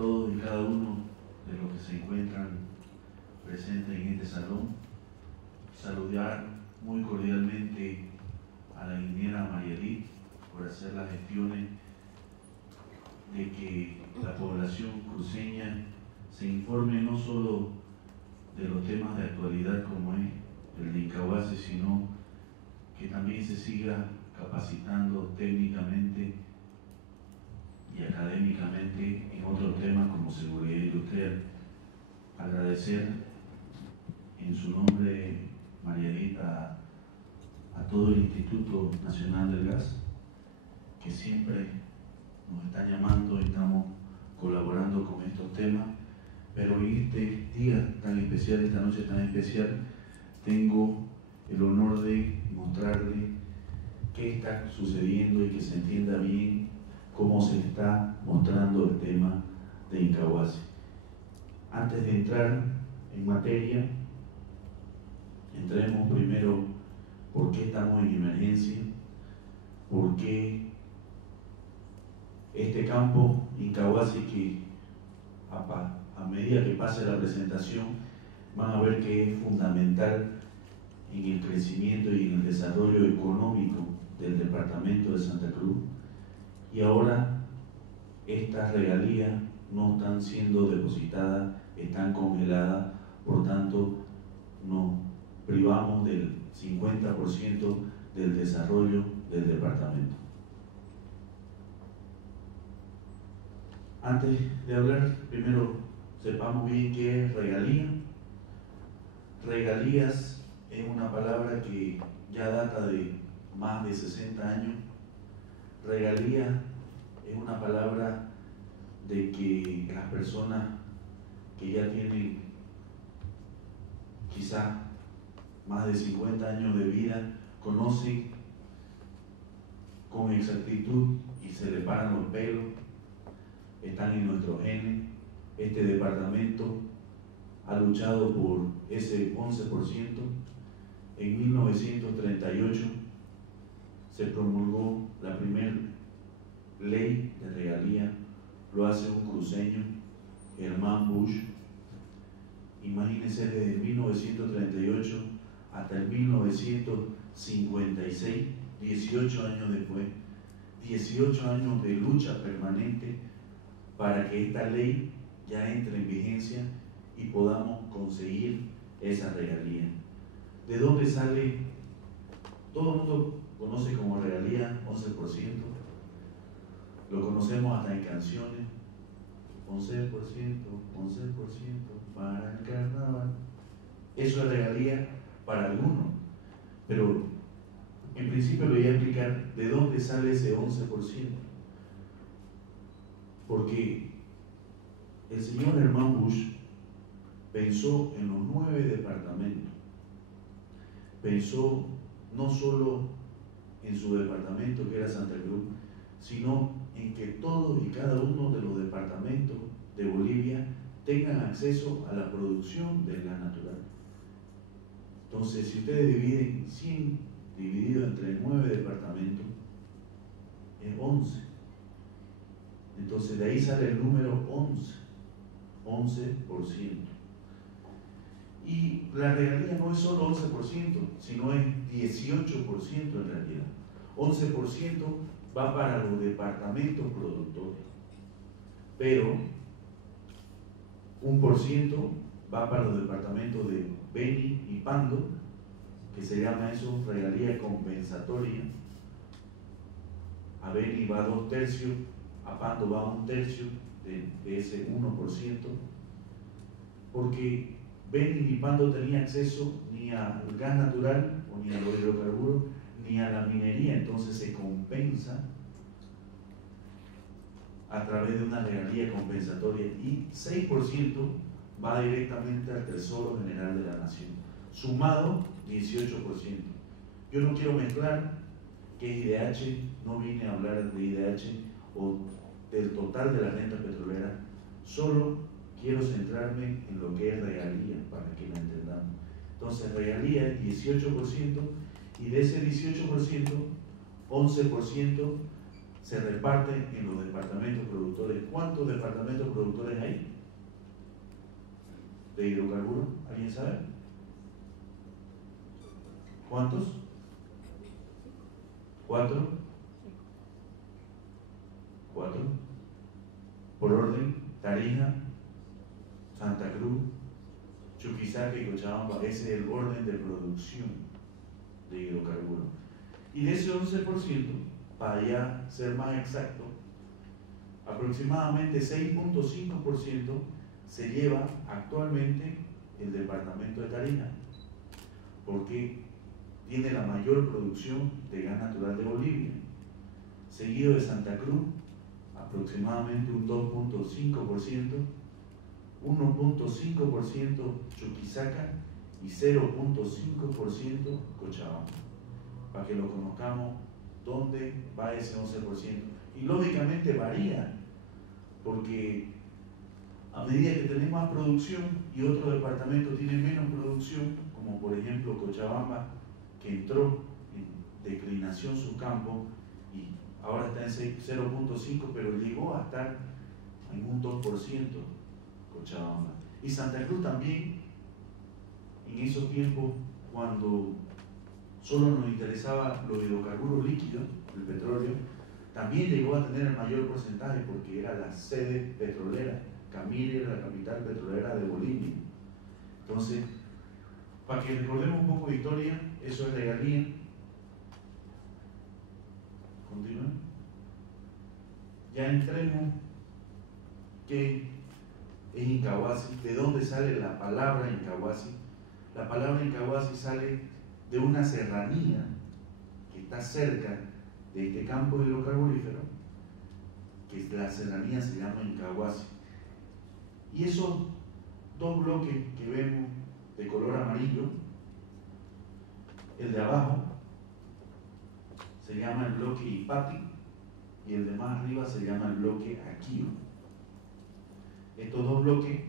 todos y cada uno de los que se encuentran presentes en este salón. Saludar muy cordialmente a la ingeniera María Edith por hacer las gestiones de que la población cruceña se informe no solo de los temas de actualidad como es el de Incahuasi, sino que también se siga capacitando técnicamente y académicamente en otros temas como seguridad industrial. Agradecer en su nombre, María Edith, a todo el Instituto Nacional del Gas, que siempre nos está llamando y estamos colaborando con estos temas, pero en este día tan especial, esta noche tan especial, tengo el honor de mostrarle qué está sucediendo y que se entienda bien cómo se está mostrando el tema de Incahuasi. Antes de entrar en materia, entremos primero por qué estamos en emergencia, por qué este campo Incahuasi, que a medida que pase la presentación van a ver que es fundamental en el crecimiento y en el desarrollo económico del departamento de Santa Cruz, y ahora estas regalías no están siendo depositadas, están congeladas, por tanto nos privamos del 50% del desarrollo del departamento. Antes de hablar, primero sepamos bien qué es regalía. Regalías es una palabra que ya data de más de 60 años. Regalía es una palabra de que las personas que ya tienen quizás más de 50 años de vida conocen con exactitud y se le paran los pelos, están en nuestros genes. Este departamento ha luchado por ese 11%. En 1938 se promulgó la primera ley de regalía, lo hace un cruceño, Germán Bush. Imagínense, desde 1938 hasta el 1956, 18 años después, 18 años de lucha permanente para que esta ley ya entre en vigencia y podamos conseguir esa regalía. ¿De dónde sale? Todo el mundo conoce como regalía 11%, lo conocemos hasta en canciones, 11%, 11% para el carnaval. Eso es regalía para algunos, pero en principio le voy a explicar de dónde sale ese 11%. Porque el señor Germán Bush pensó en los 9 departamentos, pensó no solo en su departamento que era Santa Cruz, sino en que todos y cada uno de los departamentos de Bolivia tengan acceso a la producción del gas natural. Entonces, si ustedes dividen 100 dividido entre 9 departamentos, es 11. Entonces, de ahí sale el número 11%. Y la regalía no es solo 11%, sino es 18% en realidad. 11% va para los departamentos productores, pero 1% va para los departamentos de Beni y Pando, que se llama eso regalía compensatoria. A Beni va 2/3, a Pando va 1/3 de ese 1%, porque Beni y Pando tenían acceso ni al gas natural, o ni a los hidrocarburos, ni a la minería, entonces se compensa a través de una regalía compensatoria, y 6% va directamente al Tesoro General de la Nación, sumado 18%. Yo no quiero mezclar qué es IDH, no vine a hablar de IDH o del total de la renta petrolera, solo quiero centrarme en lo que es regalía para que la entendamos. Entonces, regalía es 18%, y de ese 18%, 11% se reparte en los departamentos productores. ¿Cuántos departamentos productores hay de hidrocarburos? ¿Alguien sabe? ¿Cuántos? 4. 4. Por orden: Tarija, Santa Cruz, Chuquisaca y Cochabamba. Ese es el orden de producción de hidrocarburos. Y de ese 11%, para ya ser más exacto, aproximadamente 6.5% se lleva actualmente el departamento de Tarija, porque tiene la mayor producción de gas natural de Bolivia, seguido de Santa Cruz, aproximadamente un 2.5%, 1.5% Chuquisaca y 0.5% Cochabamba, para que lo conozcamos dónde va ese 11%. Y lógicamente varía, porque a medida que tenemos más producción y otro departamento tiene menos producción, como por ejemplo Cochabamba, que entró en declinación su campo y ahora está en 0.5, pero llegó a estar en un 2% Cochabamba. Y Santa Cruz también, en esos tiempos, cuando solo nos interesaba los hidrocarburos líquidos, el petróleo, también llegó a tener el mayor porcentaje porque era la sede petrolera. Camiri era la capital petrolera de Bolivia. Entonces, para que recordemos un poco de historia, eso es regalía. Continúa. Ya entremos que es Incahuasi. ¿De dónde sale la palabra Incahuasi? La palabra Incahuasi sale de una serranía que está cerca de este campo hidrocarburífero, que la serranía se llama Incahuasi. Y esos dos bloques que vemos de color amarillo, el de abajo se llama el bloque Ipati y el de más arriba se llama el bloque Aquío. Estos dos bloques,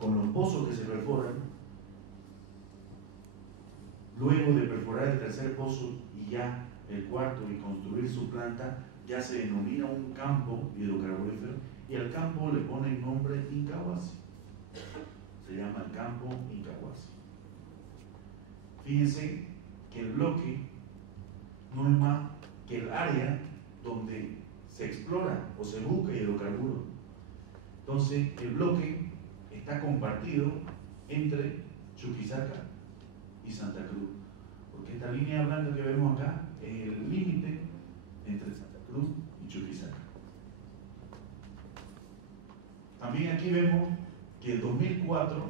con los pozos que se perforan, luego de perforar el tercer pozo y ya el cuarto y construir su planta, ya se denomina un campo hidrocarburífero y al campo le ponen nombre Incahuasi. Se llama el campo Incahuasi. Fíjense que el bloque no es más que el área donde se explora o se busca hidrocarburos. Entonces, el bloque está compartido entre Chuquisaca y Santa Cruz, porque esta línea blanca que vemos acá es el límite entre Santa Cruz y Chuquisaca. También aquí vemos que en 2004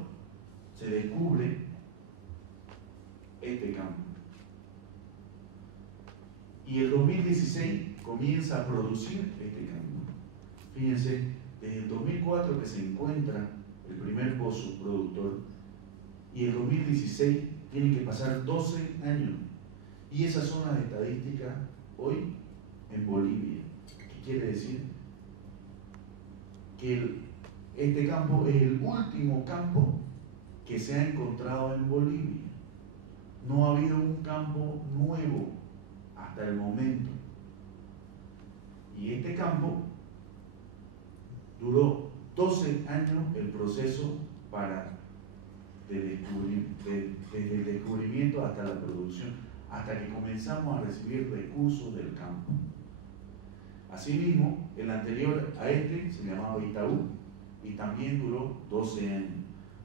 se descubre este campo y el 2016 comienza a producir este campo. Fíjense, desde el 2004 que se encuentra el primer pozo productor y el 2016 tienen que pasar 12 años. Y esas son las estadísticas hoy en Bolivia. ¿Qué quiere decir? Que este campo es el último campo que se ha encontrado en Bolivia. No ha habido un campo nuevo hasta el momento. Y este campo duró 12 años el proceso desde el descubrimiento hasta la producción, hasta que comenzamos a recibir recursos del campo. Asimismo, el anterior a este se llamaba Itaú y también duró 12 años.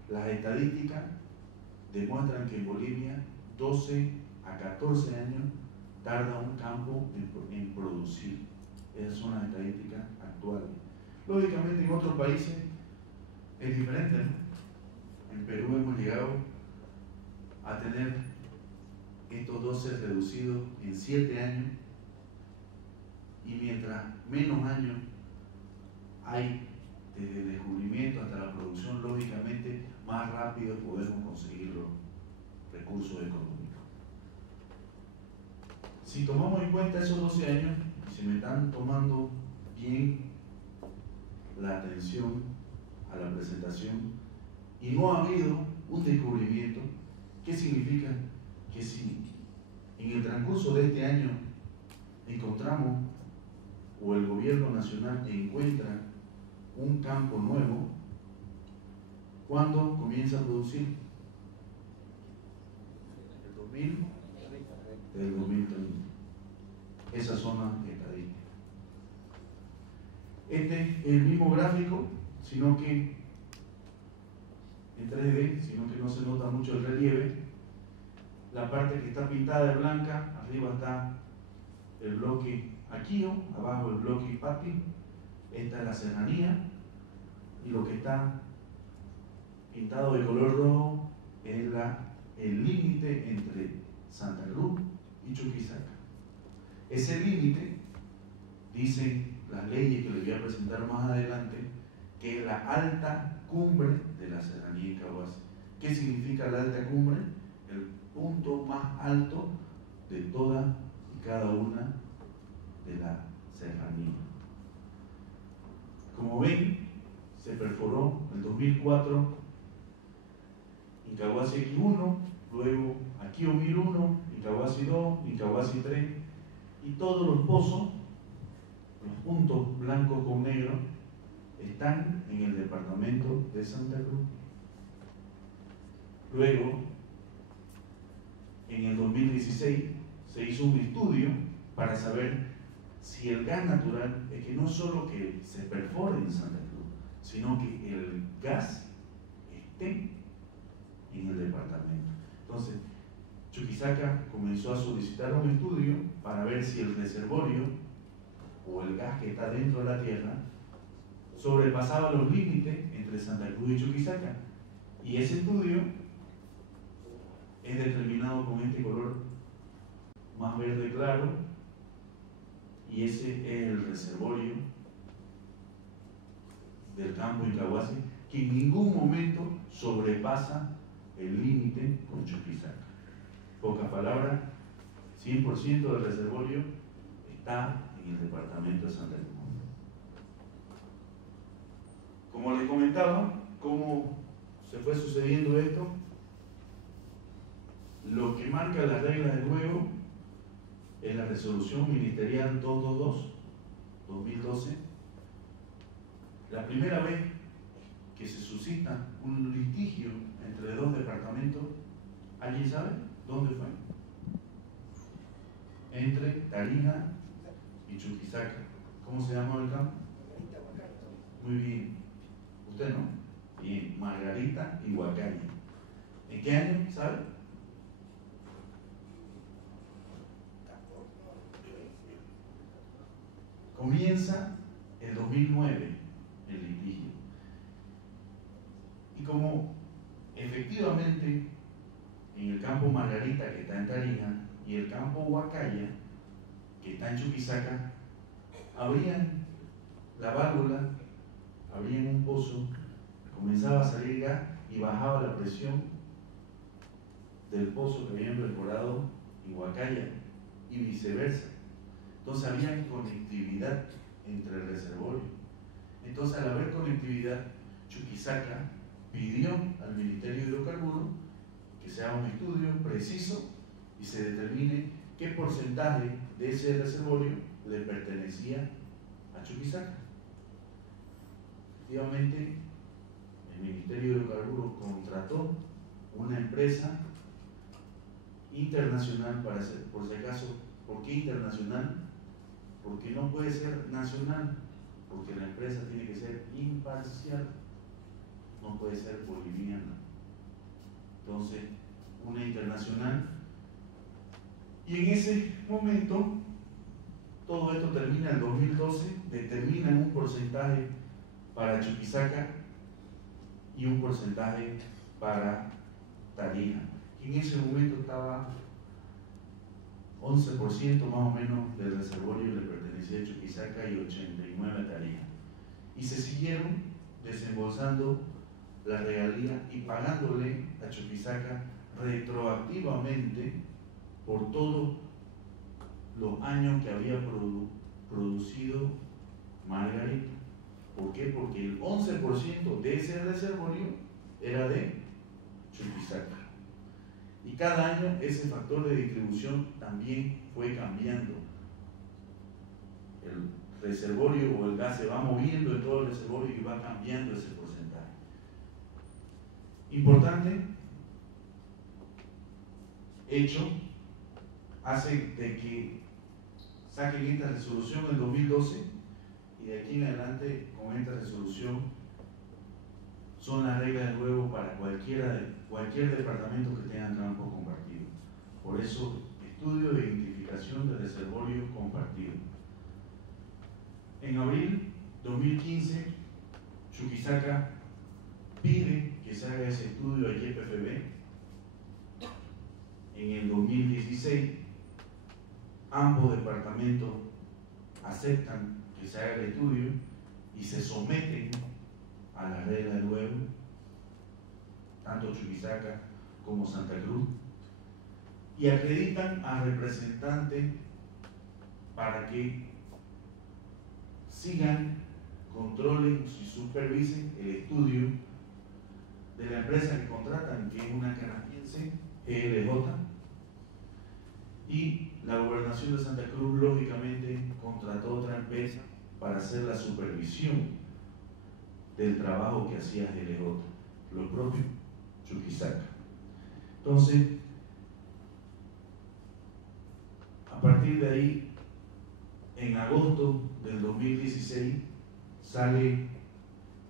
Las estadísticas demuestran que en Bolivia 12 a 14 años tarda un campo en producir. Esas son las estadísticas actuales. Lógicamente en otros países es diferente, ¿no? En Perú hemos llegado a tener estos 12 reducidos en 7 años y mientras menos años hay desde el descubrimiento hasta la producción, lógicamente más rápido podemos conseguir los recursos económicos. Si tomamos en cuenta esos 12 años, y si me están tomando bien la atención a la presentación, y no ha habido un descubrimiento, ¿qué significa? Que si en el transcurso de este año encontramos o el gobierno nacional encuentra un campo nuevo, ¿cuándo comienza a producir? Del 2030. Esa zona estadística. Este es el mismo gráfico, sino que en 3D, sino que no se nota mucho el relieve. La parte que está pintada de blanca, arriba está el bloque Aquino, abajo el bloque Ipati, esta es la serranía, y lo que está pintado de color rojo es el límite entre Santa Cruz y Chuquisaca. Ese límite, dicen las leyes que les voy a presentar más adelante, que es la alta cumbre de la serranía Incahuasi. ¿Qué significa la alta cumbre? El punto más alto de toda y cada una de la serranía. Como ven, se perforó en 2004 Incahuasi X1, luego Aquio 1001, Incahuasi 2, Incahuasi 3, y todos los pozos, los puntos blancos con negro, están en el departamento de Santa Cruz. Luego, en el 2016, se hizo un estudio para saber si el gas natural, es que no solo que se perfore en Santa Cruz, sino que el gas esté en el departamento. Entonces, Chuquisaca comenzó a solicitar un estudio para ver si el reservorio o el gas que está dentro de la tierra sobrepasaba los límites entre Santa Cruz y Chuquisaca. Y ese estudio es determinado con este color más verde claro, y ese es el reservorio del campo Incahuasi, que en ningún momento sobrepasa el límite con Chuquisaca. Pocas palabras, 100% del reservorio está en el departamento de Santa Cruz. Como les comentaba, cómo se fue sucediendo esto, lo que marca las reglas del juego es la resolución ministerial 222-2012. La primera vez que se suscita un litigio entre dos departamentos, ¿alguien sabe dónde fue? Entre Tarija y Chuquisaca. ¿Cómo se llama el campo? Muy bien. ¿Usted no? Bien. Margarita y Huacaya. ¿En qué año, sabe? Comienza el 2009 el litigio. Y como efectivamente en el campo Margarita, que está en Tarija, y el campo Huacaya, que está en Chuquisaca, abrían la válvula, abrían un pozo, comenzaba a salir gas y bajaba la presión del pozo que habían perforado en Huacaya y viceversa. Entonces había conectividad entre el reservorio. Entonces, al haber conectividad, Chuquisaca pidió al Ministerio de Hidrocarburos que se haga un estudio preciso y se determine qué porcentaje de ese reservorio le pertenecía a Chuquisaca. Efectivamente, el Ministerio de Hidrocarburos contrató una empresa internacional para hacer, por si acaso, ¿por qué internacional? Porque no puede ser nacional, porque la empresa tiene que ser imparcial, no puede ser boliviana. Entonces, una internacional, y en ese momento, todo esto termina en el 2012, determinan un porcentaje para Chuquisaca y un porcentaje para Tarija. Y en ese momento estaba 11% más o menos del reservorio le pertenecía a Chuquisaca y 89% a Tarija. Y se siguieron desembolsando la regalía y pagándole a Chuquisaca retroactivamente por todos los años que había producido Margarita. ¿Por qué? Porque el 11% de ese reservorio era de Chuquisaca. Y cada año ese factor de distribución también fue cambiando. El reservorio o el gas se va moviendo en todo el reservorio y va cambiando ese porcentaje. Importante hecho hace de que saquen esta resolución en 2012 y de aquí en adelante con esta resolución son las reglas del juego para cualquier departamento que tenga campo compartido. Por eso, estudio de identificación de reservorio compartido. En abril 2015, Chuquisaca pide que se haga ese estudio a YPFB. En el 2016, ambos departamentos aceptan que se haga el estudio y se someten a la regla del juego, tanto Chuquisaca como Santa Cruz, y acreditan a representantes para que sigan, controlen y supervisen el estudio de la empresa que contratan, que es una canadiense, GLJ, y la Gobernación de Santa Cruz lógicamente contrató otra empresa para hacer la supervisión del trabajo que hacía GLJ, lo propio Chuquisaca. Entonces, a partir de ahí, en agosto del 2016 sale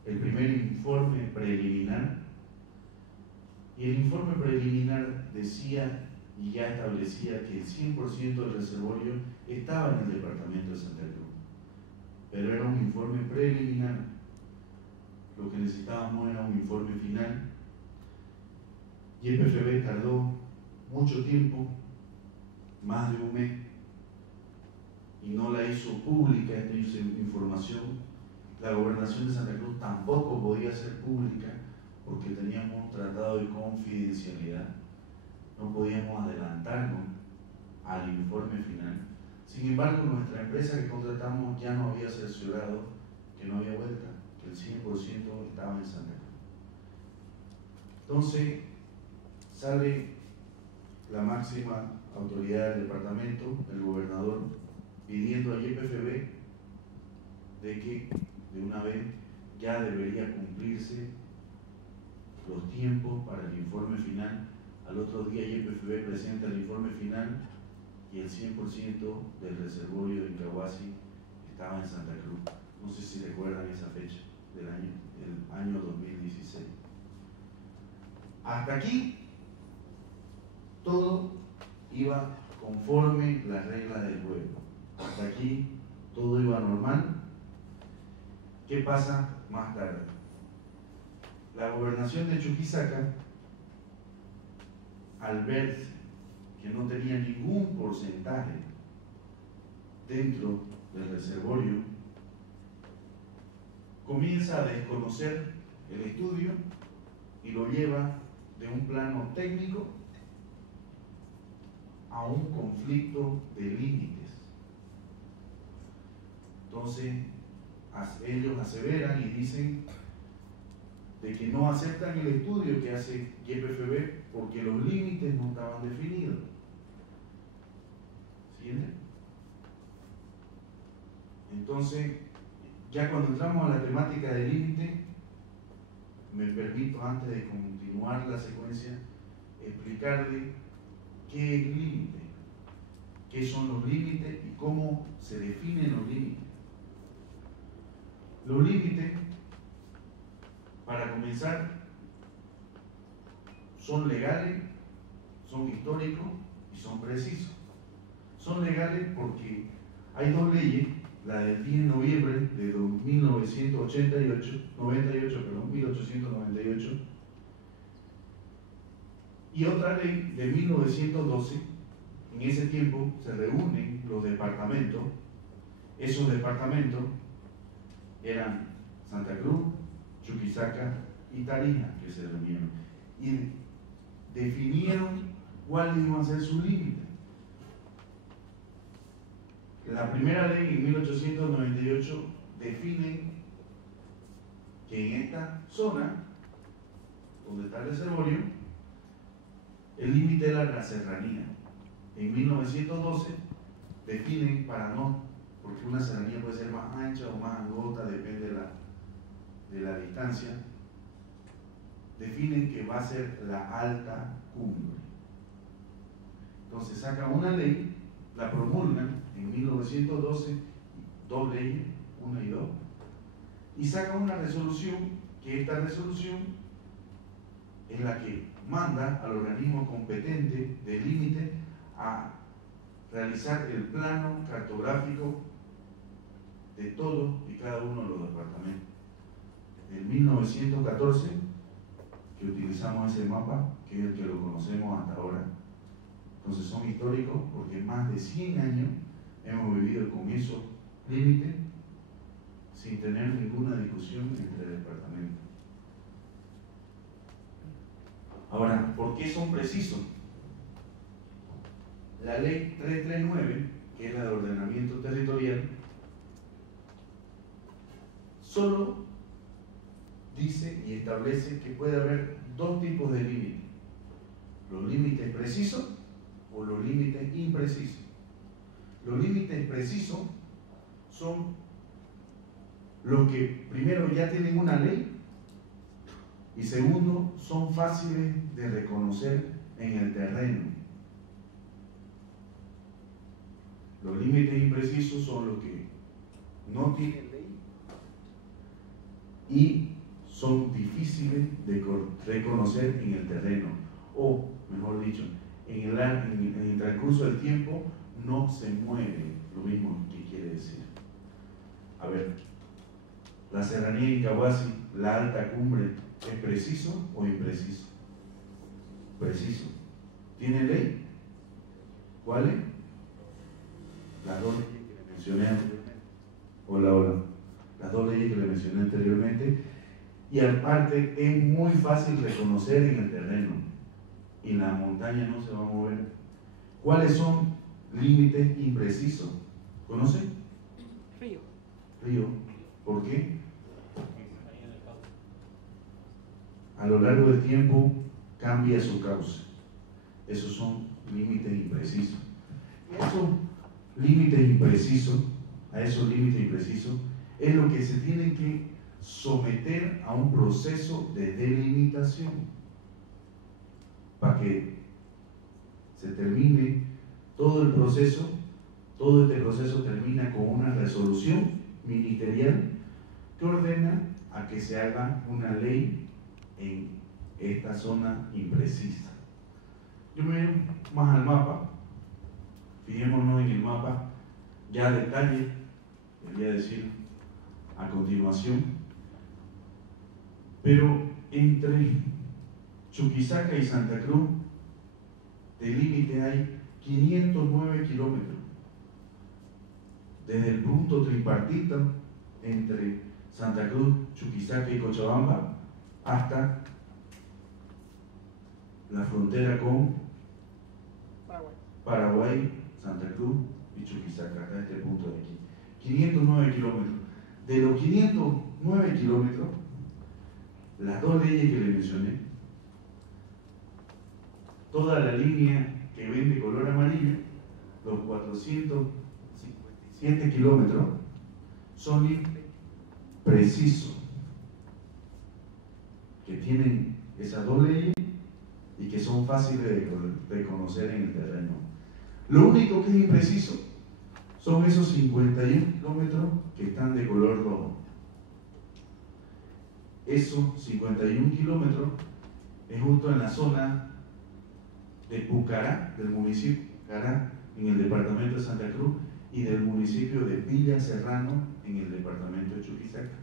el primer informe preliminar, y el informe preliminar decía y ya establecía que el 100% del reservorio estaba en el departamento de Santa Cruz, pero era un informe preliminar. Lo que necesitábamos era un informe final. YPFB tardó mucho tiempo, más de un mes, y no la hizo pública esta información. La Gobernación de Santa Cruz tampoco podía ser pública porque teníamos un tratado de confidencialidad. No podíamos adelantarnos al informe final. Sin embargo, nuestra empresa que contratamos ya no había cerciorado que no había vuelta, que el 100% estaba en Santa Cruz. Entonces, sale la máxima autoridad del departamento, el gobernador, pidiendo a YPFB de que de una vez ya debería cumplirse los tiempos para el informe final. Al otro día YPFB presenta el informe final y el 100% del reservorio de Incahuasi estaba en Santa Cruz. No sé si recuerdan esa fecha del año 2016. Hasta aquí todo iba conforme las reglas del juego. Hasta aquí todo iba normal. ¿Qué pasa más tarde? La gobernación de Chuquisaca, al ver que no tenía ningún porcentaje dentro del reservorio, comienza a desconocer el estudio y lo lleva de un plano técnico a un conflicto de límites. Entonces, ellos aseveran y dicen de que no aceptan el estudio que hace YPFB porque los límites no estaban definidos. ¿Siguiente? Entonces, ya cuando entramos a la temática del límite, me permito, antes de continuar la secuencia, explicarle qué es límite, qué son los límites y cómo se definen los límites. Los límites, para comenzar, son legales, son históricos y son precisos. Son legales porque hay dos leyes, la del 10 de noviembre de 1898 y otra ley de 1912. En ese tiempo se reúnen los departamentos. Esos departamentos eran Santa Cruz, Chuquisaca y Tarija, que se reunieron y definieron cuáles iban a ser sus límites. La primera ley en 1898 define que en esta zona donde está el reservorio el límite era la serranía. En 1912 definen, para no porque una serranía puede ser más ancha o más angosta, depende de la distancia, definen que va a ser la alta cumbre. Entonces sacan una ley, la promulgan en 1912, dos leyes, una y dos, y sacan una resolución, que esta resolución es la que manda al organismo competente de límite a realizar el plano cartográfico de todos y cada uno de los departamentos. En 1914, que utilizamos ese mapa, que es el que lo conocemos hasta ahora. Entonces son históricos porque más de 100 años hemos vivido con esos límites sin tener ninguna discusión entre departamentos. Ahora, ¿por qué son precisos? La ley 339, que es la de ordenamiento territorial, solo dice y establece que puede haber dos tipos de límites: los límites precisos o los límites imprecisos. Los límites precisos son los que primero ya tienen una ley y segundo son fáciles de reconocer en el terreno. Los límites imprecisos son los que no tienen ley y son difíciles de reconocer en el terreno, o mejor dicho, en el transcurso del tiempo no se mueve, lo mismo que quiere decir. A ver, la serranía de Incahuasi, la alta cumbre, ¿es preciso o impreciso? Preciso. ¿Tiene ley? ¿Cuál es? Las dos leyes que le mencioné anteriormente. Hola. Las dos leyes que le mencioné anteriormente. Y aparte es muy fácil reconocer en el terreno. Y la montaña no se va a mover. ¿Cuáles son límites imprecisos? ¿Conocen? Río. ¿Por qué? A lo largo del tiempo cambia su cauce. Esos son límites imprecisos. Y a esos límites imprecisos es lo que se tiene que someter a un proceso de delimitación para que se termine todo el proceso. Todo este proceso termina con una resolución ministerial que ordena a que se haga una ley en esta zona imprecisa. Yo me voy más al mapa. Fijémonos en el mapa, ya detalle, les voy a decir a continuación. Pero entre Chuquisaca y Santa Cruz, de límite hay 509 kilómetros. Desde el punto tripartito entre Santa Cruz, Chuquisaca y Cochabamba hasta la frontera con Paraguay, Santa Cruz y Chuquisaca, hasta este punto de aquí. 509 kilómetros. De los 509 kilómetros, las dos leyes que le mencioné, toda la línea que ven de color amarillo, los 457 kilómetros, son límites precisos, que tienen esas dos leyes y que son fáciles de reconocer en el terreno. Lo único que es impreciso son esos 51 kilómetros que están de color rojo. Esos 51 kilómetros es justo en la zona de Pucará, del municipio de Pucará, en el departamento de Santa Cruz, y del municipio de Villa Serrano, en el departamento de Chuquisaca.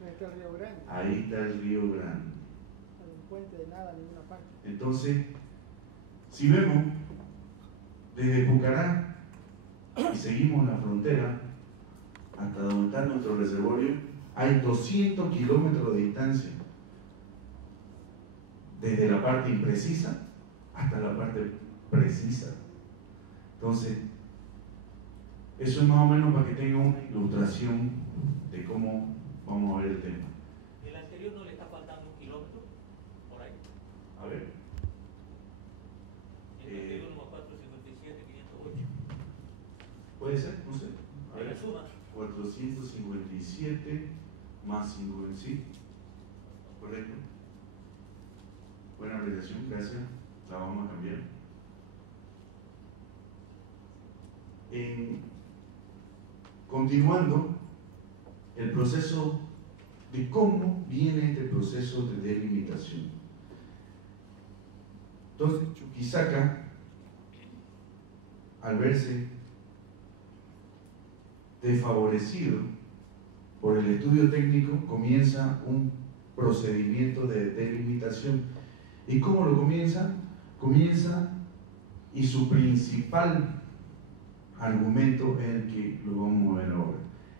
Ahí está el Río Grande. Ahí está el Río Grande. No hay un puente de nada en ninguna parte. Entonces, si vemos desde Pucará y seguimos la frontera hasta donde está nuestro reservorio, hay 200 kilómetros de distancia, desde la parte imprecisa hasta la parte precisa. Entonces, eso es más o menos para que tengan una ilustración de cómo vamos a ver el tema. ¿El anterior no le está faltando un kilómetro? Por ahí. A ver. El anterior, 457, 508. Puede ser, no sé. En la suma. 7 más 5 en sí. ¿Correcto? Buena redacción, gracias. La vamos a cambiar. Continuando el proceso de cómo viene este proceso de delimitación. Entonces, Chuquisaca, al verse desfavorecido por el estudio técnico, comienza un procedimiento de delimitación. ¿Y cómo lo comienza? Comienza, y su principal argumento es el que lo vamos a ver ahora.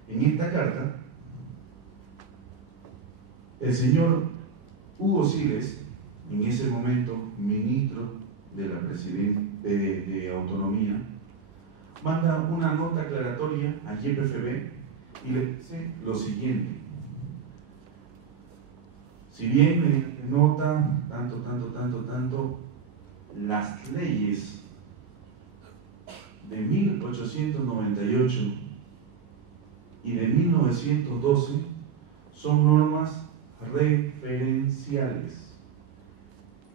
En esta carta, el señor Hugo Siles, en ese momento ministro de la de Autonomía, manda una nota aclaratoria a YPFB y le dice lo siguiente: si bien me nota tanto, las leyes de 1898 y de 1912 son normas referenciales.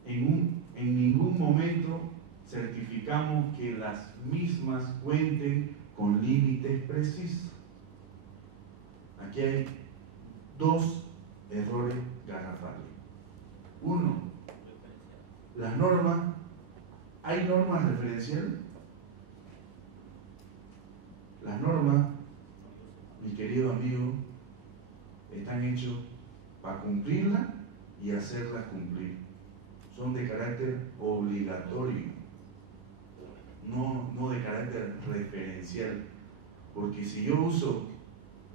En ningún momento certificamos que las mismas cuenten con límites precisos. Aquí hay dos errores garrafales. Uno, las normas, ¿hay normas referenciales? Las normas, mi querido amigo, están hechas para cumplirlas y hacerlas cumplir. Son de carácter obligatorio, no de carácter referencial. Porque si yo uso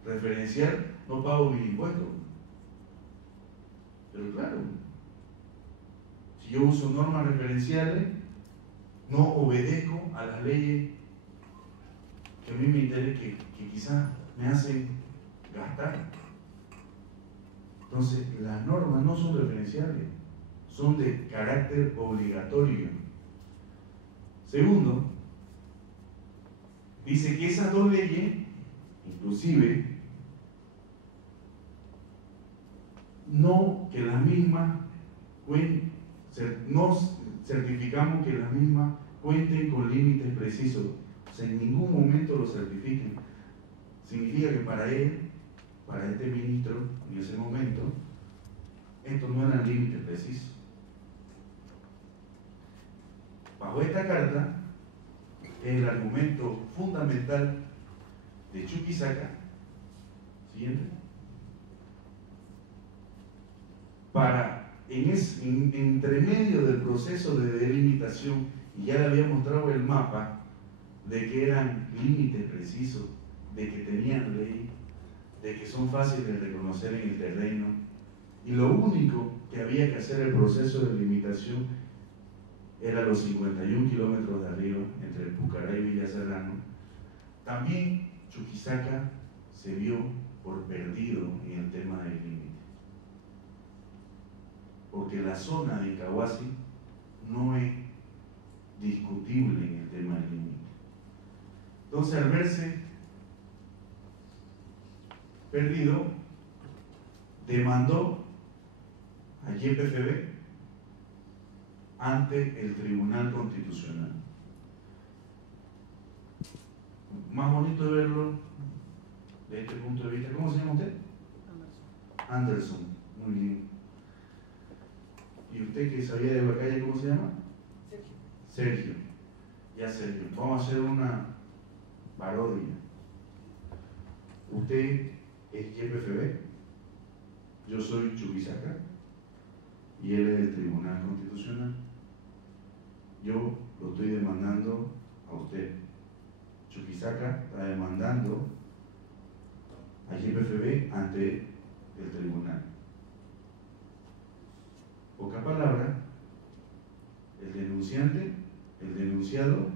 referencial, no pago mi impuesto. Pero claro, si yo uso normas referenciales, no obedezco a las leyes que a mí me interesa, que quizás me hacen gastar. Entonces, las normas no son referenciales, son de carácter obligatorio. Segundo, dice que esas dos leyes, inclusive, no certificamos que las mismas cuenten con límites precisos. O sea, en ningún momento lo certifiquen. Significa que para él, para este ministro, en ese momento, estos no eran límites precisos. Bajo esta carta, el argumento fundamental de Chuquisaca, siguiente, para entre medio del proceso de delimitación, y ya le había mostrado el mapa de que eran límites precisos, de que tenían ley, de que son fáciles de reconocer en el terreno, y lo único que había que hacer el proceso de delimitación era los 51 kilómetros de arriba entre Pucará y Villa Serrano. También Chuquisaca se vio por perdido en el tema del límite, porque la zona de Incahuasi no es discutible en el tema del límite. Entonces, al verse perdido, demandó a YPFB ante el Tribunal Constitucional. Más bonito de verlo de este punto de vista. ¿Cómo se llama usted? Anderson. Muy bien. ¿Y usted que sabía de la calle, cómo se llama? Sergio. Ya, Sergio. Vamos a hacer una parodia. Usted es YPFB, yo soy Chuquisaca y él es el Tribunal Constitucional. Yo lo estoy demandando a usted. Chuquisaca está demandando a YPFB ante el tribunal. Poca palabra, el denunciante, el denunciado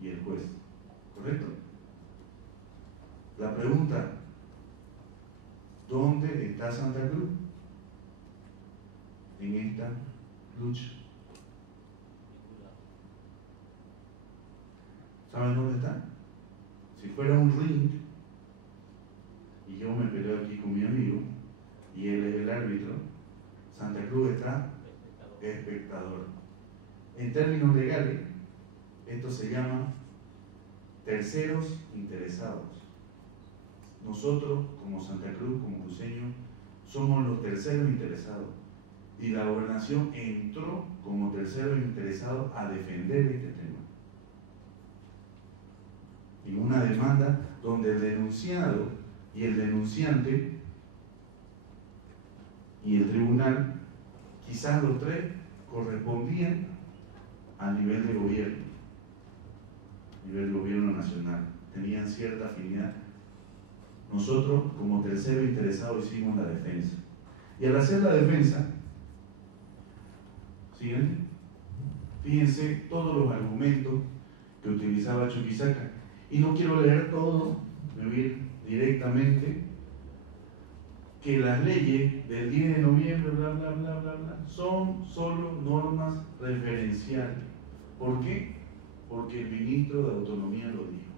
y el juez. ¿Correcto? La pregunta: ¿dónde está Santa Cruz en esta lucha? ¿Saben dónde está? Si fuera un ring y y yo me peleo aquí con mi amigo, y él es el árbitro, Santa Cruz está espectador. En términos legales, esto se llama terceros interesados. Nosotros, como Santa Cruz, como cruceños, somos los terceros interesados. Y la gobernación entró como tercero interesado a defender este tema. Y una demanda donde el denunciado y el denunciante y el tribunal, quizás los tres, correspondían a nivel de gobierno nacional, tenían cierta afinidad. Nosotros, como tercero interesado, hicimos la defensa. Y al hacer la defensa, ¿siguen? Fíjense todos los argumentos que utilizaba Chuquisaca. Y no quiero leer todo, me voy a ir directamente, que las leyes del 10 de noviembre, bla, bla, bla, bla, bla, son solo normas referenciales. ¿Por qué? Porque el ministro de Autonomía lo dijo.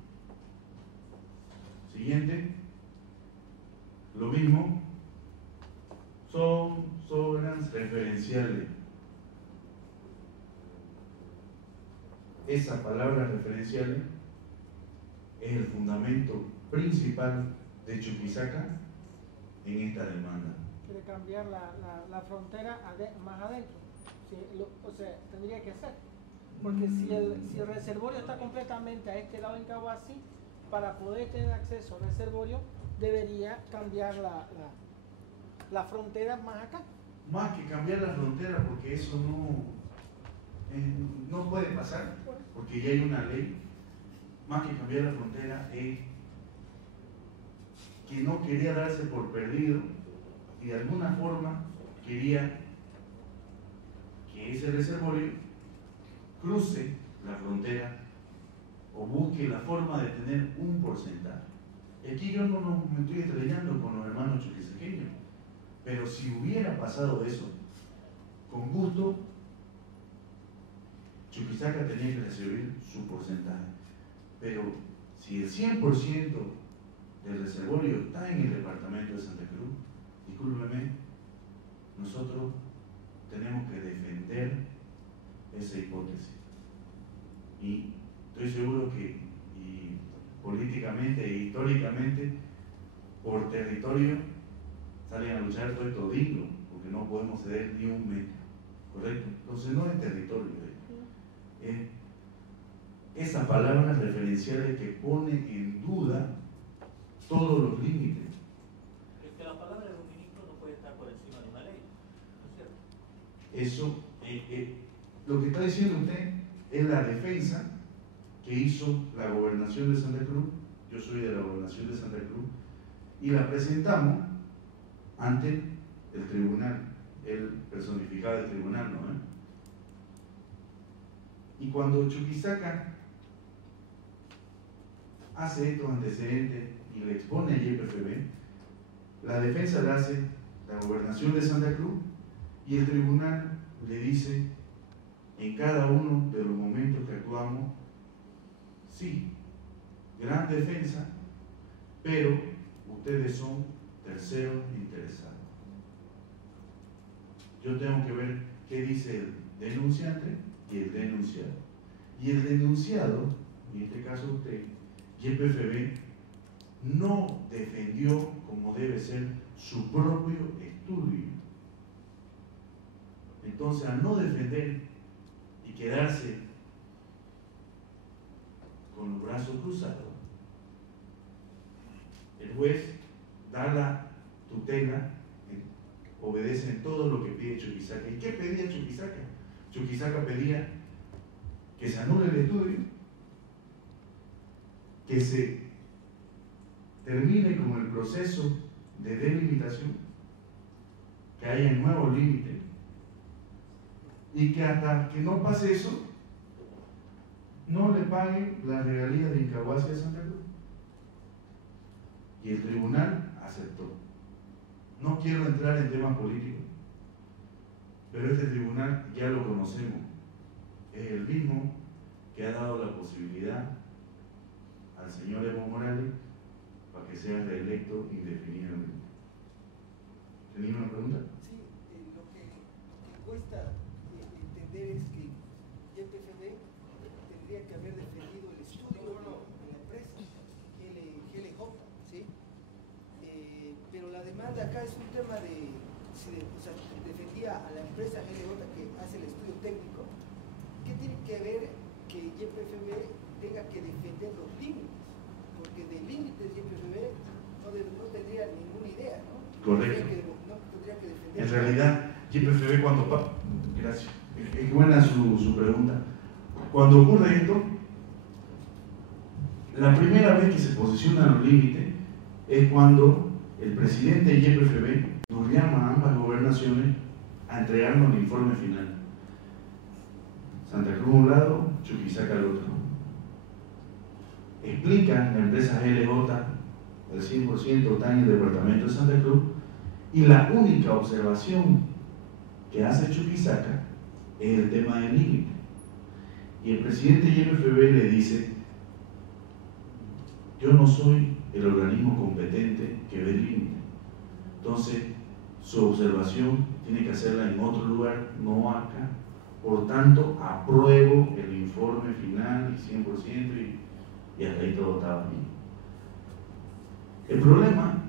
Siguiente. Lo mismo, son referenciales. Esas palabras referenciales es el fundamento principal de Chuquisaca en esta demanda. Quiere cambiar la frontera más adentro. Sí, o sea, tendría que ser. Porque si el reservorio está completamente a este lado en Cahuasi, para poder tener acceso al reservorio, debería cambiar la frontera más acá. Más que cambiar la frontera, porque eso no puede pasar, porque ya hay una ley. Más que cambiar la frontera es que no quería darse por perdido y de alguna forma quería que ese reservorio cruce la frontera o busque la forma de tener un porcentaje. Aquí yo no me estoy estrellando con los hermanos chuquisaqueños, pero si hubiera pasado eso, con gusto, Chuquisaca tenía que recibir su porcentaje. Pero si el 100% del reservorio está en el departamento de Santa Cruz, discúlpeme, nosotros tenemos que defender esa hipótesis. Y estoy seguro que políticamente e históricamente, por territorio, salen a luchar todos estos dignos, porque no podemos ceder ni un metro, ¿correcto? Entonces no es territorio, es esas palabras referenciales que ponen en duda todos los límites. Es que la palabra de un ministro no puede estar por encima de una ley, ¿no es cierto? Eso, lo que está diciendo usted es la defensa que hizo la gobernación de Santa Cruz. Yo soy de la gobernación de Santa Cruz y la presentamos ante el tribunal, el personificado del tribunal, ¿no? Y cuando Chuquisaca hace estos antecedentes y le expone a YPFB, la defensa la hace la gobernación de Santa Cruz y el tribunal le dice en cada uno de los momentos que actuamos, sí, gran defensa, pero ustedes son terceros interesados. Yo tengo que ver qué dice el denunciante y el denunciado. Y el denunciado, en este caso usted, YPFB, no defendió como debe ser su propio estudio. Entonces, al no defender y quedarse con los brazos cruzados, el juez da la tutela, obedece en todo lo que pide Chuquisaca. ¿Y qué pedía Chuquisaca? Chuquisaca pedía que se anule el estudio, que se termine con el proceso de delimitación, que haya nuevos límites y que hasta que no pase eso no le paguen las regalías de Incahuasi de Santa Cruz. Y el tribunal aceptó. No quiero entrar en temas políticos, pero este tribunal ya lo conocemos. Es el mismo que ha dado la posibilidad al señor Evo Morales para que sea reelecto indefinidamente. ¿Tenía una pregunta? Sí, lo que cuesta entender es que YPFB tendría que haber defendido el estudio en la empresa, GLJ, ¿sí? Pero la demanda acá es un tema de, o sea, defendía a la empresa GLJ que hace el estudio técnico. ¿Qué tiene que ver que YPFB tenga que defender los límites? Porque de límites YPFB no tendría ninguna idea, ¿no? Correcto. No tendría que defender. En realidad, YPFB cuando... Gracias. Es buena su pregunta. Cuando ocurre esto, la primera vez que se posicionan los límites es cuando el presidente de YPFB nos llama a ambas gobernaciones a entregarnos el informe final. Santa Cruz a un lado, Chuquisaca al otro. Explica la empresa GLJ, el 100% está en el departamento de Santa Cruz, y la única observación que hace Chuquisaca es el tema del límite. Y el presidente de YPFB le dice: yo no soy el organismo competente que ve el límite. Entonces, su observación tiene que hacerla en otro lugar, no acá. Por tanto, apruebo el informe final y 100% y hasta ahí todo estaba bien. El problema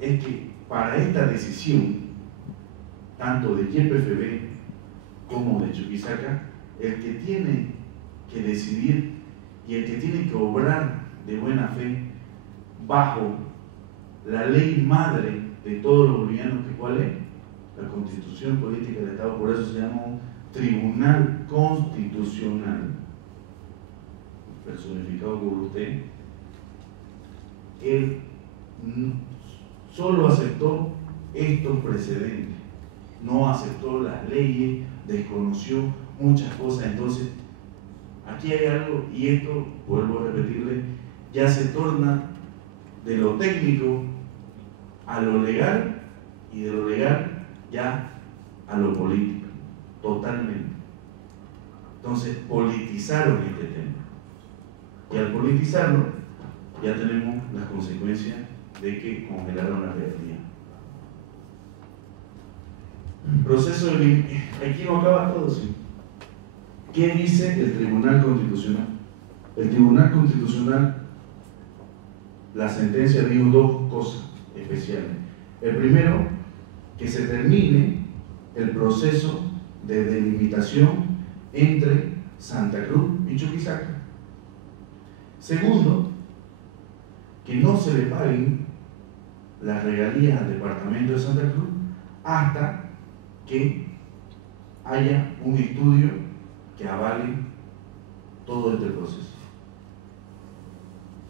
es que para esta decisión, tanto de YPFB como de Chuquisaca, el que tiene que decidir y el que tiene que obrar de buena fe bajo la ley madre de todos los bolivianos, que ¿cuál es? La Constitución Política del Estado. Por eso se llama un Tribunal Constitucional, personificado por usted. Él solo aceptó estos precedentes, no aceptó las leyes, desconoció muchas cosas. Entonces, aquí hay algo, y esto, vuelvo a repetirle, ya se torna de lo técnico a lo legal, y de lo legal ya a lo político, totalmente. Entonces, politizaron este tema. Y al politizarlo, ya tenemos las consecuencias de que congelaron la regalía. Proceso de... Aquí no acaba todo, ¿sí? ¿Qué dice el Tribunal Constitucional? El Tribunal Constitucional, la sentencia dijo dos cosas especiales. El primero, que se termine el proceso de delimitación entre Santa Cruz y Chuquisaca. Segundo, que no se le paguen las regalías al departamento de Santa Cruz hasta que haya un estudio que avale todo este proceso.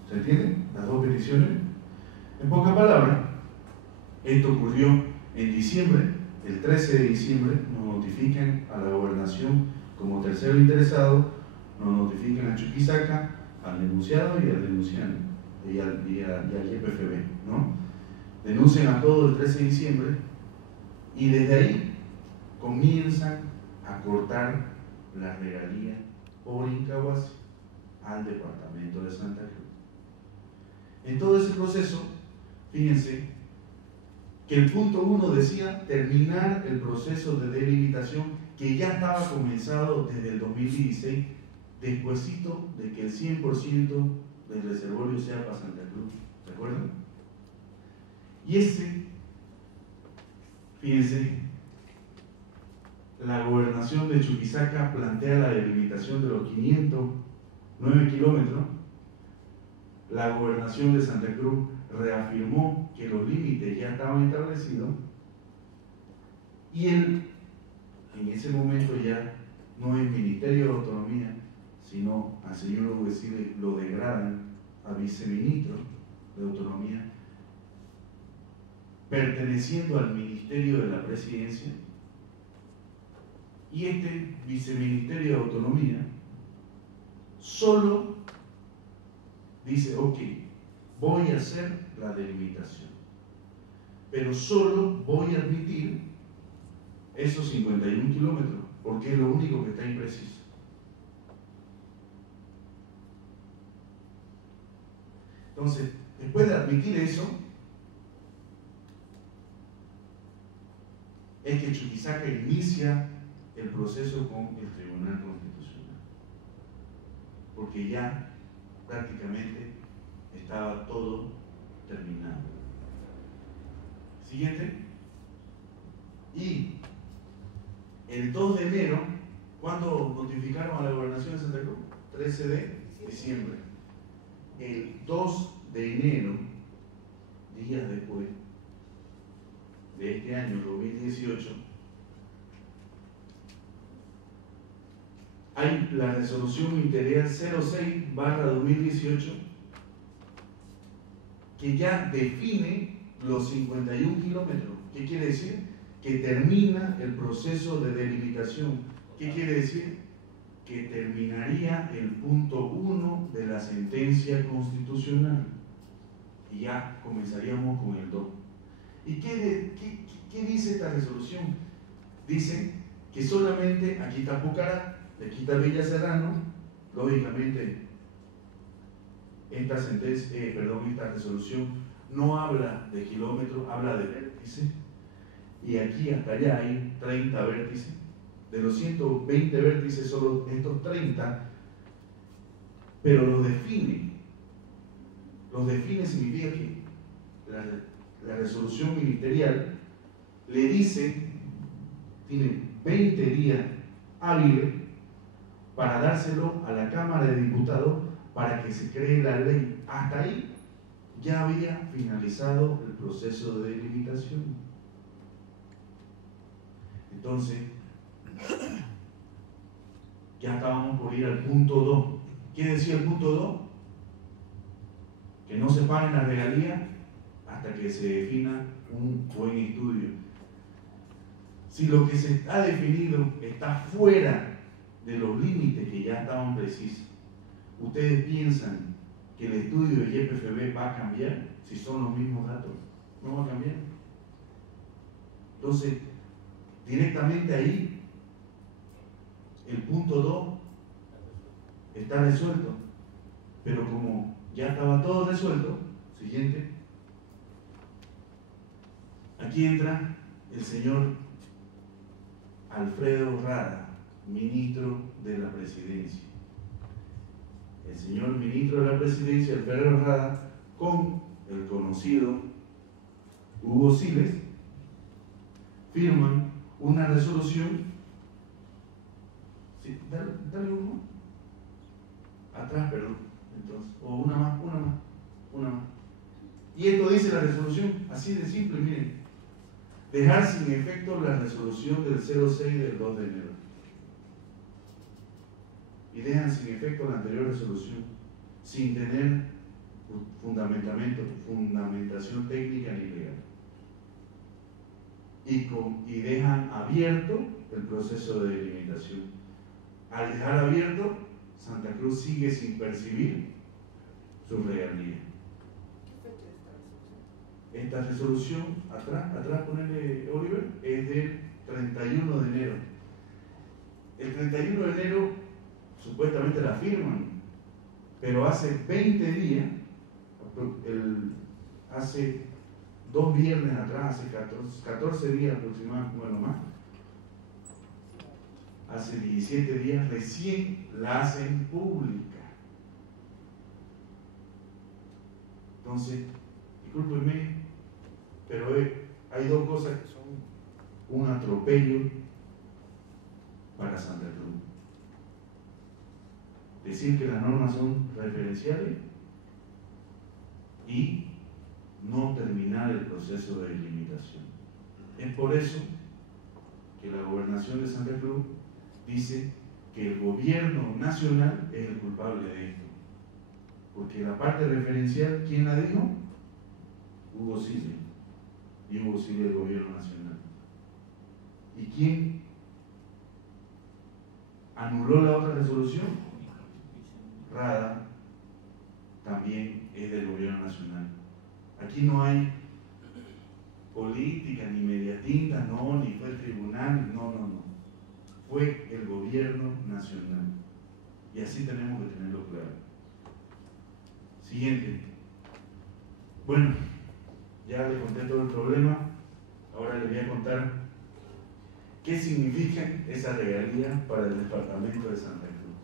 ¿Se entienden las dos peticiones? En pocas palabras, esto ocurrió en diciembre. El 13 de diciembre nos notifican a la gobernación como tercero interesado, nos notifican a Chuquisaca, al denunciado y al denunciante, y al YPFB, ¿no? Denuncian a todo el 13 de diciembre y desde ahí comienzan a cortar la regalía por Incahuasi al departamento de Santa Cruz. En todo ese proceso, fíjense que el punto 1 decía terminar el proceso de delimitación que ya estaba comenzado desde el 2016, despuesito de que el 100% del reservorio sea para Santa Cruz. ¿Se acuerdan? Y ese, fíjense, la gobernación de Chuquisaca plantea la delimitación de los 509 kilómetros. La gobernación de Santa Cruz reafirmó que los límites ya estaban establecidos y en ese momento ya no es Ministerio de Autonomía, sino al señor Huguesile lo degradan a viceministro de Autonomía, perteneciendo al Ministerio de la Presidencia, y este viceministerio de Autonomía solo dice: ok, voy a hacer la delimitación, pero solo voy a admitir esos 51 kilómetros, porque es lo único que está impreciso. Entonces, después de admitir eso, es que Chuquisaca inicia el proceso con el Tribunal Constitucional, porque ya prácticamente estaba todo terminado. Siguiente. Y el 2 de enero, ¿cuándo notificaron a la Gobernación de Santa Cruz? 13 de diciembre. El 2 de enero, días después de este año 2018, hay la resolución ministerial 06/2018 que ya define los 51 kilómetros. ¿Qué quiere decir? Que termina el proceso de delimitación. ¿Qué quiere decir? Que terminaría el punto 1 de la sentencia constitucional y ya comenzaríamos con el 2. ¿Y qué dice esta resolución? Dice que solamente aquí está Pucará, aquí está Villa Serrano. Lógicamente esta resolución no habla de kilómetros, habla de vértices, y aquí hasta allá hay 30 vértices. De los 120 vértices, solo estos 30, pero los define. Los define significa que la resolución ministerial le dice, tiene 20 días hábiles para dárselo a la Cámara de Diputados para que se cree la ley. Hasta ahí ya había finalizado el proceso de delimitación. Entonces, ya estábamos por ir al punto 2. ¿Qué decía el punto 2? Que no se paguen las regalías hasta que se defina un buen estudio. Si lo que se ha definido está fuera de los límites que ya estaban precisos, ¿ustedes piensan que el estudio de YPFB va a cambiar si son los mismos datos? No va a cambiar. Entonces, directamente ahí, el punto 2 está resuelto, pero como ya estaba todo resuelto, siguiente, aquí entra el señor Alfredo Rada, ministro de la Presidencia. El señor ministro de la Presidencia, Alfredo Rada, con el conocido Hugo Siles, firman una resolución. Sí, dale uno atrás, perdón. Entonces, o una más. Y esto dice la resolución, así de simple, miren. Dejar sin efecto la resolución del 06 del 2 de enero. Y dejan sin efecto la anterior resolución, sin tener fundamentación técnica ni legal. Y dejan abierto el proceso de delimitación. Al dejar abierto, Santa Cruz sigue sin percibir su regalía. ¿Qué fecha es esta resolución? Esta resolución, atrás ponele, Oliver, es del 31 de enero. El 31 de enero supuestamente la firman, pero hace 20 días, hace 2 viernes atrás, hace 14 días aproximadamente, bueno más, hace 17 días recién la hacen pública. Entonces, discúlpenme, pero hay 2 cosas que son un atropello para Santa Cruz. Decir que las normas son referenciales y no terminar el proceso de delimitación. Es por eso que la Gobernación de Santa Cruz dice que el gobierno nacional es el culpable de esto. Porque la parte referencial, ¿quién la dijo? Hugo Siles. Y Hugo Siles del gobierno nacional. ¿Y quién anuló la otra resolución? Rada, también es del gobierno nacional. Aquí no hay política, ni mediatinta, no, ni fue el tribunal, no. Fue el gobierno nacional. Y así tenemos que tenerlo claro. Siguiente. Bueno, ya le conté todo el problema, ahora le voy a contar qué significa esa regalía para el departamento de Santa Cruz.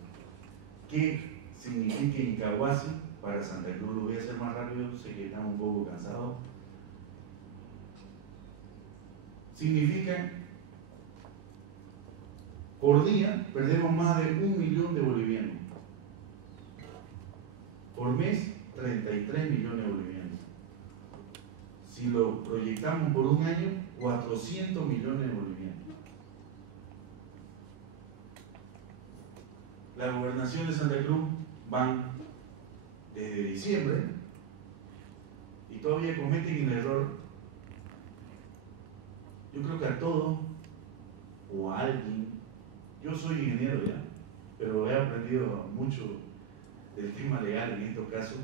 ¿Qué significa Incahuasi para Santa Cruz? Lo voy a hacer más rápido, sé que estamos un poco cansados. Significa, por día perdemos más de 1 millón de bolivianos. Por mes, 33 millones de bolivianos. Si lo proyectamos por un año, 400 millones de bolivianos. La gobernación de Santa Cruz van desde diciembre y todavía cometen el error. Yo creo que a todos o a alguien, yo soy ingeniero ya, pero he aprendido mucho del tema legal en estos casos,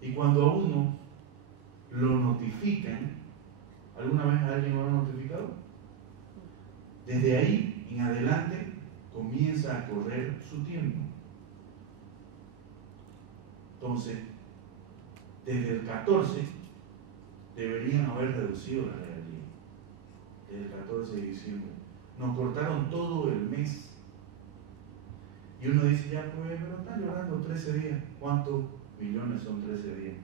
y cuando a uno lo notifican, ¿alguna vez a alguien lo ha notificado? Desde ahí en adelante comienza a correr su tiempo. Entonces, desde el 14 deberían haber reducido la regalía. Desde el 14 de diciembre. Nos cortaron todo el mes. Y uno dice, ya pues, pero están llorando 13 días. ¿Cuántos millones son 13 días?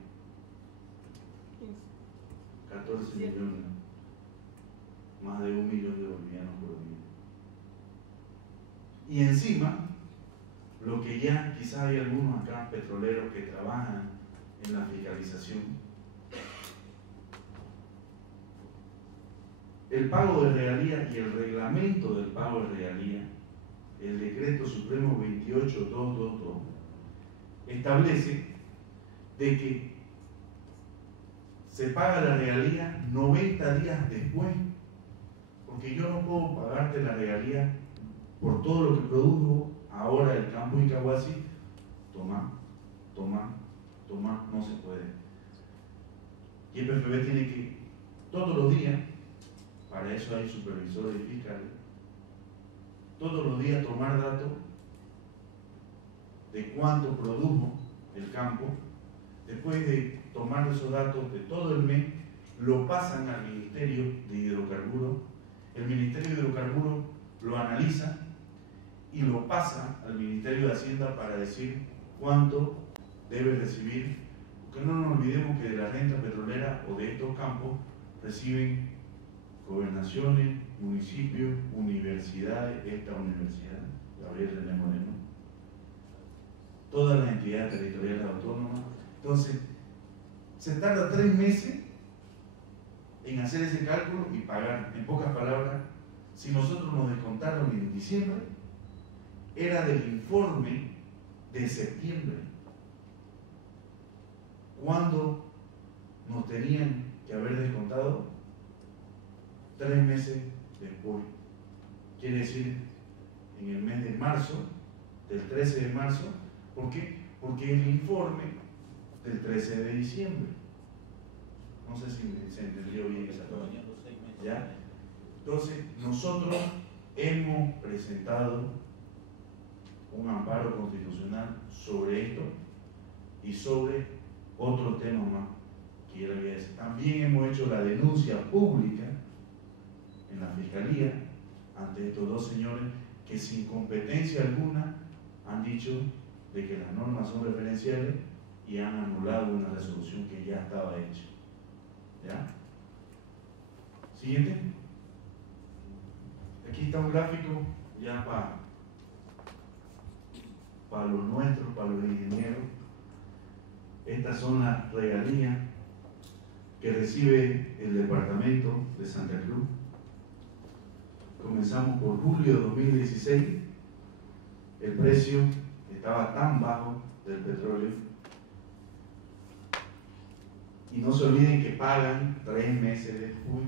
14 millones. Más de 1 millón de bolivianos por día. Y encima, lo que ya quizás hay algunos acá petroleros que trabajan en la fiscalización, el pago de regalía y el reglamento del pago de regalía, el decreto supremo 28222, establece de que se paga la regalía 90 días después, porque yo no puedo pagarte la regalía por todo lo que produjo ahora el campo Incahuasi. Toma, no se puede. Y el PFB tiene que todos los días, para eso hay supervisores y fiscales, todos los días tomar datos de cuánto produjo el campo. Después de tomar esos datos de todo el mes, lo pasan al Ministerio de Hidrocarburos. El Ministerio de Hidrocarburos lo analiza y lo pasa al Ministerio de Hacienda para decir cuánto debe recibir, porque no nos olvidemos que de la renta petrolera o de estos campos reciben gobernaciones, municipios, universidades, esta universidad, Gabriel René Moreno, todas las entidades territoriales autónomas. Entonces, se tarda 3 meses en hacer ese cálculo y pagar. En pocas palabras, si nosotros nos descontaron en diciembre, era del informe de septiembre, cuando nos tenían que haber descontado 3 meses después. Quiere decir, en el mes de marzo, del 13 de marzo. ¿Por qué? Porque el informe del 13 de diciembre. No sé si se entendió bien esa cosa. ¿Ya? Entonces, nosotros hemos presentado un amparo constitucional sobre esto y sobre otros temas más que yo le voy a decir. También hemos hecho la denuncia pública en la Fiscalía ante estos dos señores que sin competencia alguna han dicho de que las normas son referenciales y han anulado una resolución que ya estaba hecha. ¿Ya? Siguiente. Aquí está un gráfico ya para los nuestros, para los ingenieros. Estas son las regalías que recibe el departamento de Santa Cruz. Comenzamos por julio de 2016. El precio estaba tan bajo del petróleo. Y no se olviden que pagan 3 meses después.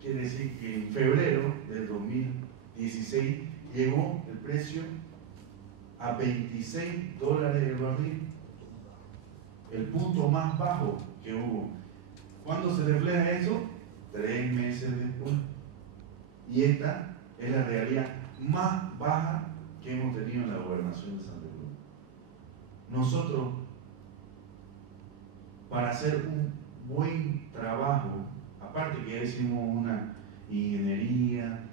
Quiere decir que en febrero del 2016 llegó el precio a $26 el barril. El punto más bajo que hubo. ¿Cuándo se refleja eso? 3 meses después. Y esta es la realidad más baja que hemos tenido en la gobernación de Santa Cruz. Nosotros para hacer un buen trabajo, aparte que ya hicimos una ingeniería,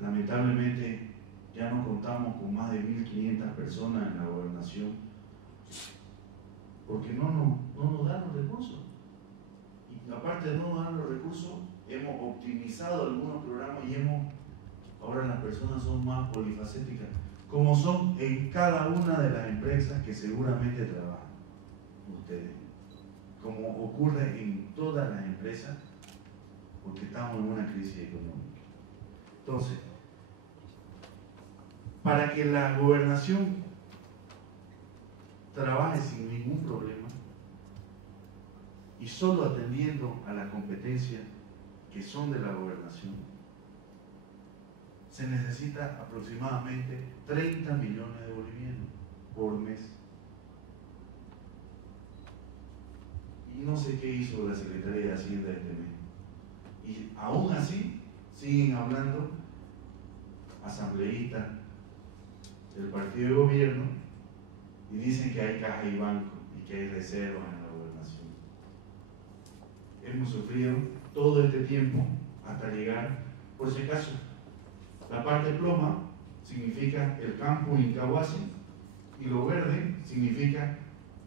lamentablemente ya no contamos con más de 1.500 personas en la gobernación, porque no nos dan los recursos. Y aparte de no nos dan los recursos, hemos optimizado algunos programas y ahora las personas son más polifacéticas, como son en cada una de las empresas que seguramente trabajan ustedes, como ocurre en todas las empresas, porque estamos en una crisis económica. Entonces, para que la gobernación trabaje sin ningún problema y solo atendiendo a las competencias que son de la gobernación, se necesita aproximadamente 30 millones de bolivianos por mes. Y no sé qué hizo la Secretaría de Hacienda este mes. Y aún así siguen hablando asambleístas del partido de gobierno y dicen que hay caja y banco y que hay reservas en la gobernación. Hemos sufrido todo este tiempo hasta llegar, por si acaso, la parte ploma significa el campo Incahuasi y lo verde significa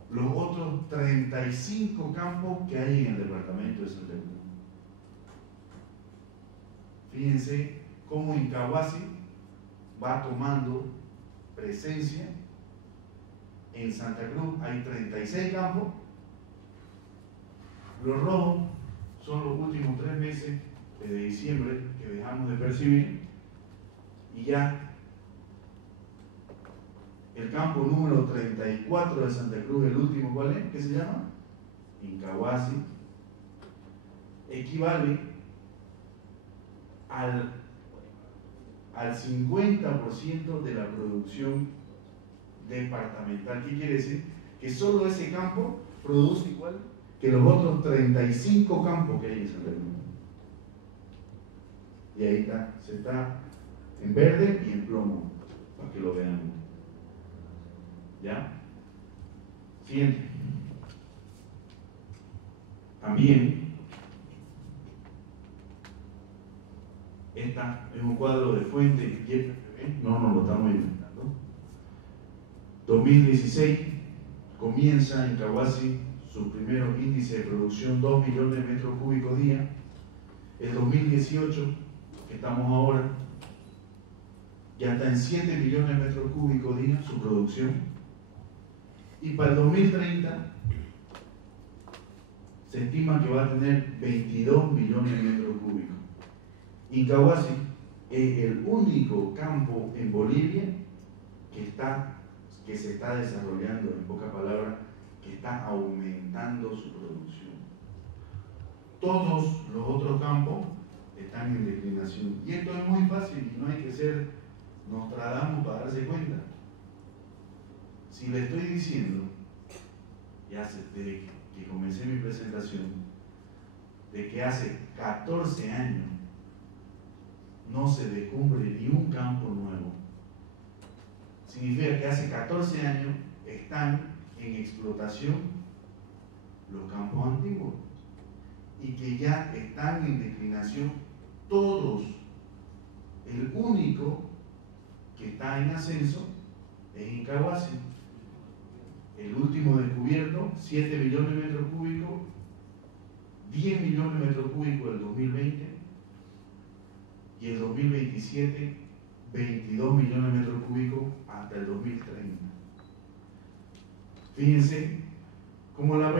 los otros 35 campos que hay en el departamento de Santa Cruz. Fíjense cómo Incahuasi va tomando presencia. En Santa Cruz hay 36 campos. Los rojos son los últimos 3 meses de diciembre que dejamos de percibir, y ya el campo número 34 de Santa Cruz, el último, ¿cuál es? ¿Qué se llama? Incahuasi, equivale al 50% de la producción departamental. ¿Qué quiere decir? Que solo ese campo produce igual que los otros 35 campos que hay en Santa Cruz. Y ahí está, se está en verde y en plomo, para que lo vean. ¿Ya? Siguiente. También, esta es un cuadro de fuente YPFB, no nos lo estamos inventando. 2016 comienza en Incahuasi su primer índice de producción, 2 millones de metros cúbicos día. El 2018, que estamos ahora, ya está en 7 millones de metros cúbicos día su producción. Y para el 2030 se estima que va a tener 22 millones de metros cúbicos. Incahuasi es el único campo en Bolivia que se está desarrollando, en pocas palabras, que está aumentando su producción. Todos los otros campos están en declinación. Y esto es muy fácil y no hay que ser Nostradamus para darse cuenta. Si le estoy diciendo, ya desde que comencé mi presentación, de que hace 14 años no se descubre ni un campo nuevo, significa que hace 14 años están en explotación los campos antiguos y que ya están en declinación todos. El único que está en ascenso es Incahuasi. El último descubierto, 7 millones de metros cúbicos, 10 millones de metros cúbicos del 2020 y el 2027, 22 millones de metros cúbicos hasta el 2030. Fíjense cómo la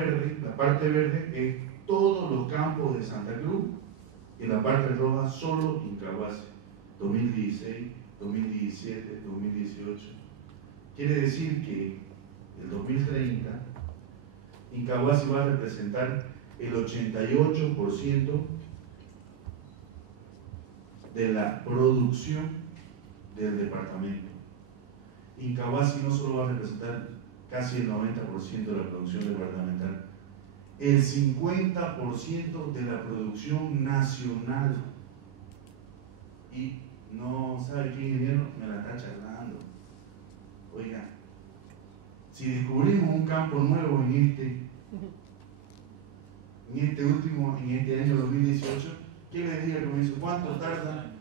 parte verde es todos los campos de Santa Cruz y la parte roja solo Incahuasi, 2016, 2017, 2018. Quiere decir que el 2030 Incahuasi va a representar el 88% de la producción del departamento. Incahuasi no solo va a representar casi el 90% de la producción departamental, el 50% de la producción nacional. Y no sabe qué ingeniero me la está charlando. Oiga, Si descubrimos un campo nuevo en este año 2018, ¿qué les diga con eso? ¿Cuánto tarda?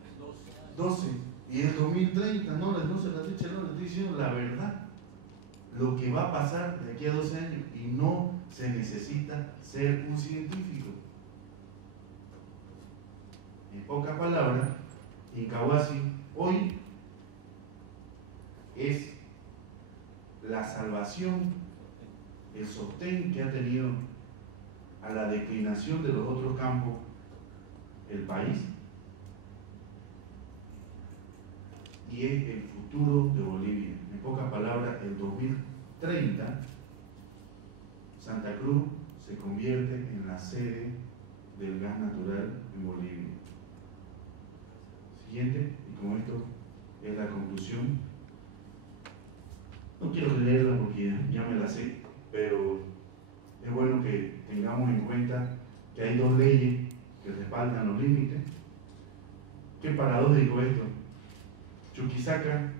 12. Y el 2030, no, les 12 la fecha, no, les estoy diciendo la verdad. Lo que va a pasar de aquí a 12 años, y no se necesita ser un científico. En pocas palabras, Incahuasi hoy es la salvación, el sostén que ha tenido a la declinación de los otros campos el país, y es el futuro de Bolivia. En pocas palabras, el 2030 Santa Cruz se convierte en la sede del gas natural en Bolivia. Siguiente, y con esto es la conclusión. No quiero leerla porque ya me la sé, pero es bueno que tengamos en cuenta que hay dos leyes que respaldan los límites. Qué paradójico esto. Chuquisaca,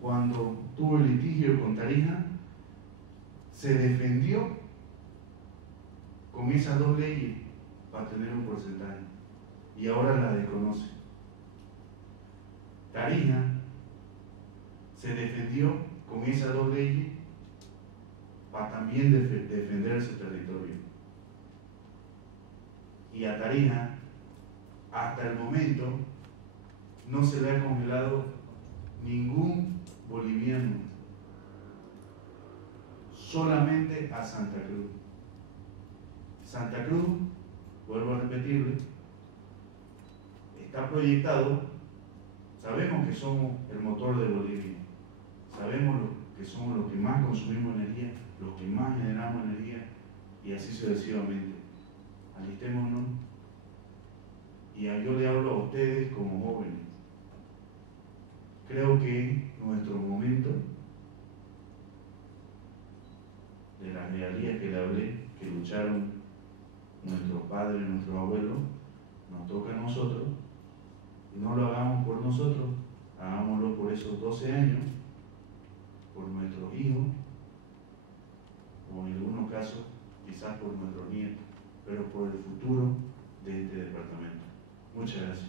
cuando tuvo el litigio con Tarija, se defendió con esas dos leyes para tener un porcentaje, y ahora la desconoce. Tarija se defendió con esas dos leyes para también defender su territorio. Y a Tarija, hasta el momento, no se le ha congelado ningún boliviano, solamente a Santa Cruz. Santa Cruz, vuelvo a repetirle, está proyectado, sabemos que somos el motor de Bolivia, sabemos que somos los que más consumimos energía, los que más generamos energía, y así sucesivamente. Alistémonos, y yo le hablo a ustedes como jóvenes. Creo que nuestro momento de las regalías que le hablé, que lucharon nuestros padres, nuestros abuelos, nos toca a nosotros, y no lo hagamos por nosotros, hagámoslo por esos 12 años, por nuestros hijos, o en algunos casos quizás por nuestros nietos, pero por el futuro de este departamento. Muchas gracias.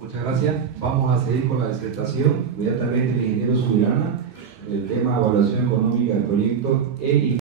Muchas gracias. Vamos a seguir con la disertación. Inmediatamente el ingeniero Subirana, el tema evaluación económica del proyecto